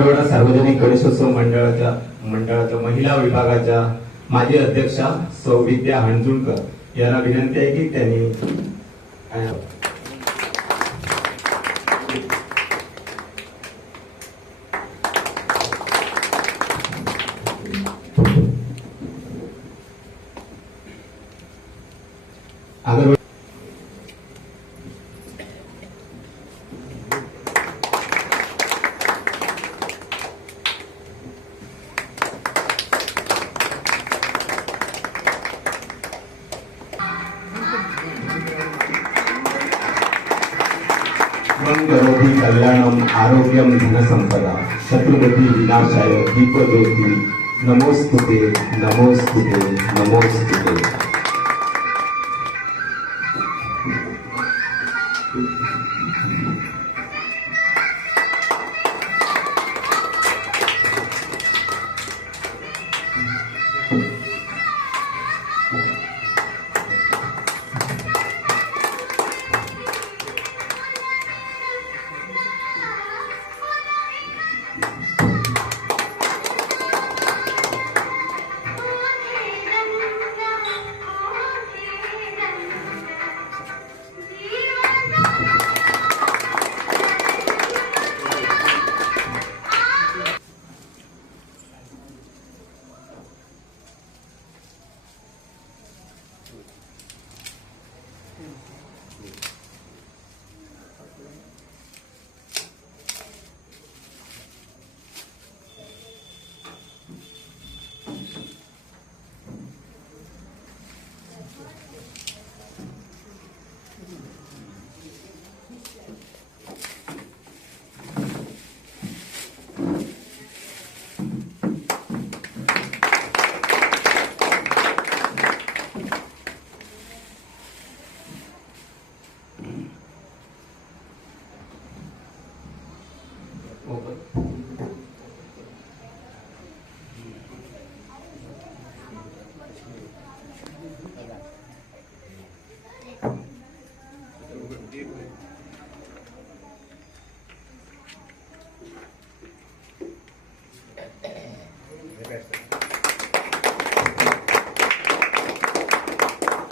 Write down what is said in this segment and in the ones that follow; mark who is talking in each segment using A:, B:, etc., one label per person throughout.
A: आगरवाडा सार्वजनिक गणेशोत्सव मंडळाच्या मंडळाच्या महिला विभागाच्या माजी अध्यक्षा सौ विद्या हंजुणकर यांना विनंती आहे की त्यांनी अगर कल्याणम आरोग्यम धन संपदा शत्रुगती विनाशाय दीपज्योति नमोस्तुते नमोस्तुते नमोस्तुते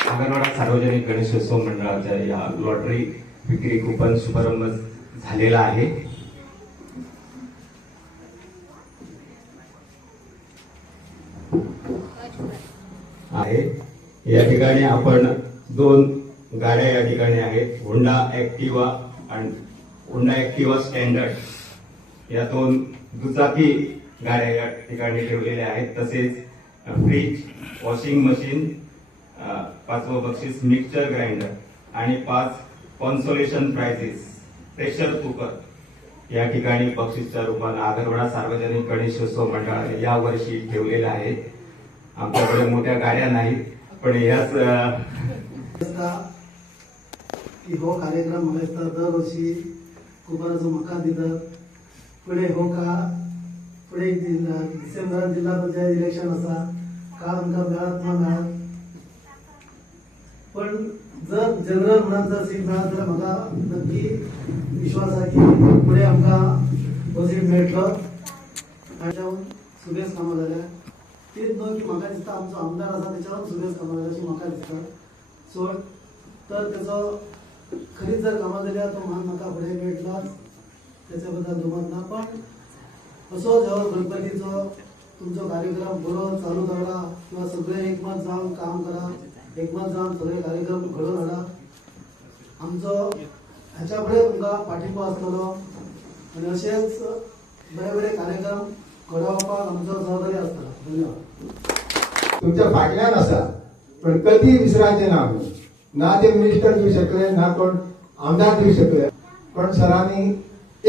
A: अंगणवाडा सार्वजनिक गणेशोत्सव मंडळाच्या या लॉटरी विक्री कुपन शुभारंभ झालेला आहे. आहे. या ठिकाणी आपण दोन गाड्या या ठिकाणी आहेत. होंडा ऍक्टिवा आणि होंडा ऍक्टिवा स्टँडर्ड. या दोन दुचाकी गाड्या या ठिकाणी ठेवलेल्या आहेत. तसेच फ्रीज वॉशिंग मशीन पाचवं बक्षीस मिक्सचर ग्राइंडर आणि पाच कॉन्सोलेशन प्राइजेस प्रेशर कुकर या ठिकाणी बक्षीसच्या रूपाने आगरवाडा सार्वजनिक गणेशोत्सव मंडळाने या वर्षी ठेवलेल्या आहे. आमच्याकडे मोठ्या गाड्या नाहीत पण
B: ह्याच की हो कार्यक्रम म्हणायचा दरवर्षी कुमाराचो मका दिलं. पुढे हो का पुढे जिल्ला जिल्हा पंचायत इलेक्शन असा. का आमकां मेळत ना पण जर जनरल म्हणत जर सीट मेळत जाल्यार म्हाका नक्की विश्वास आसा की फुडें आमकां हो सीट मेळटलो आनी जावन सुबेज कामां जाल्या तीच न्हू की म्हाका दिसता आमचो आमदार आसा तेच्यावर सुबेज कामां जाल्या अशें म्हाका दिसता सो तर तेचो खरीच जर कामां जाल्या तो मान म्हाका फुडें मेळटलाच तेच्या बद्दल दुमत ना पण असो जेव्हा गणपतीचो तुमचो कार्यक्रम बरो चालू दवरा किंवा सगळे एकमत जावन काम करा एकमत जावन सगळे कार्यक्रम घडोवन हाडा आमचो ह्याच्या फुडें तुमकां पाठिंबो आसतलो आनी अशेंच बरे बरे कार्यक्रम घडोवपाक आमचो सहकारी आसतलो धन्यवाद.
C: तुमच्या फाटल्यान आसा पण कधी विसरायचे ना आमी ना ते मिनिस्टर दिवं शकले ना कोण आमदार दिवं शकले. पण सरांनी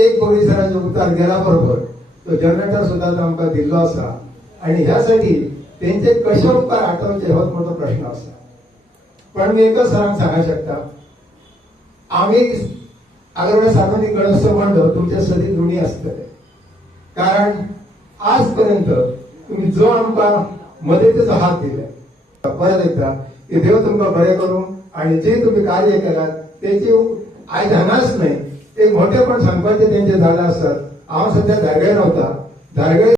C: एक कोणी सरांचे उतार गेला बरोबर. तो जनरेटर सुद्धा आमकां दिल्लो आसा. आणि ह्यासाठी तेंचे कशे उपकार आठवचे हो मोठो प्रश्न असा पण मी एकच सरांक सांगू शकता. आम्ही आगरवाडा सार्वजनिक गणोत्सव मंडळ तुमच्या सदी ऋणी असतले कारण आजपर्यंत तुम्ही जो आमकां मदतीचो हात दिले परत एकदा की देव तुमकां बरें करूं आणि जे तुम्ही कार्य केलात त्याची आयज हांगाच न्हय एक मोठेपण सांगपाचे त्यांचे झाले असतात हांव सध्या धारगळे रावता धारगळे